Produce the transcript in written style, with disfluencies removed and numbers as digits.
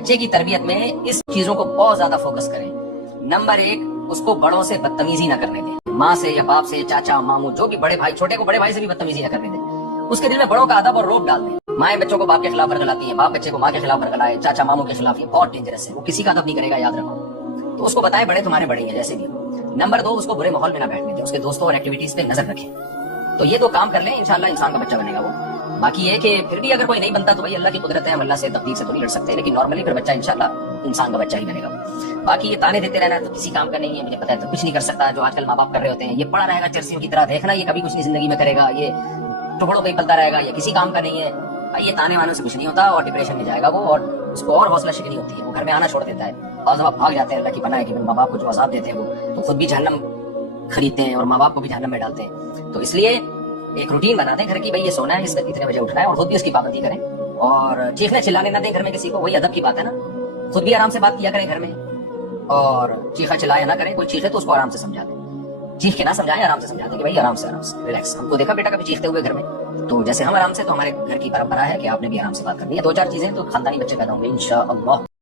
بچے کی تربیت میں اس چیزوں کو بہت زیادہ فوکس کریں. نمبر 1, اس کو بڑوں سے بدتمیزی نہ کرنے دیں. ماں سے یا باپ سے, چاچا ماموں, جو بھی بڑے بھائی, چھوٹے کو بڑے بھائی سے بھی بدتمیزی نہ کرنے دیں. اس کے دل میں بڑوں کا ادب اور روب ڈال دیں. مائیں بچوں کو باپ کے خلاف ورگلاتی ہیں, باپ بچے کو ماں کے خلاف ورگلائے, چاچا ماموں کے خلاف, یہ بہت ڈینجرس ہے. وہ کسی کا ادب نہیں کرے گا, یاد رکھو. تو اس کو بتائیں بڑے تمہارے بڑے ہیں جیسے بھی. نمبر 2, اس کو برے ماحول میں نہ بیٹھنے دیں, اس کے دوستوں اور ایکٹیویٹیز پہ نظر رکھیں. تو یہ 2 کام کر لیں, انشاءاللہ انسان کا بچہ بنے گا وہ. باقی یہ کہ پھر بھی اگر کوئی نہیں بنتا تو بھائی اللہ کی قدرت ہے, ہم اللہ سے تقدیر سے تو نہیں لڑ سکتے, لیکن نارملی پھر بچہ انشاءاللہ انسان کا بچہ ہی بنے گا. باقی یہ تانے دیتے رہنا تو کسی کام کا نہیں ہے, مجھے پتا ہے تو کچھ نہیں کر سکتا. جو آج کل ماں باپ کر رہے ہوتے ہیں, یہ پڑا رہے گا چرسیوں کی طرح, دیکھنا یہ کبھی کچھ نہیں زندگی میں کرے گا, یہ ٹکڑوں پہ ہی پلتا رہے گا, یہ کسی کام کا نہیں ہے. یہ تانے وانوں سے کچھ نہیں ہوتا, اور ڈپریشن میں جائے گا وہ, اور اس کو اور حوصلہ شکنی ہوتی ہے, وہ گھر میں آنا چھوڑ دیتا ہے. بعض دفعہ بھاگ جاتے ہیں, اللہ کی پناہ ہے کہ ماں باپ کو جو عذاب دیتے ہیں وہ تو خود بھی جہنم خریدتے ہیں اور ماں باپ کو بھی جہنم میں ڈالتے ہیں. تو اس لیے ایک روٹین بنا دیں گھر کی, بھائی یہ سونا ہے, اس وقت اتنے بجے اٹھنا ہے, اور خود بھی اس کی پابندی کریں. اور چیخنے چلانے نہ دیں گھر میں کسی کو, وہی ادب کی بات ہے نا. خود بھی آرام سے بات کیا کریں گھر میں, اور چیخا چلایا نہ کریں. کوئی چیخے تو اس کو آرام سے سمجھا دیں, چیخ کے نہ سمجھائیں, آرام سے سمجھا دیں کہ بھائی آرام سے ریلیکس. ہم کو دیکھا بیٹا کبھی چیختے ہوئے گھر میں, تو جیسے ہم آرام سے, تو ہمارے گھر کی پرمپرا ہے کہ آپ نے بھی آرام سے بات کرنی ہے. 2-4 چیزیں تو خاندانی بچے پیدا ہوں گے انشاءاللہ.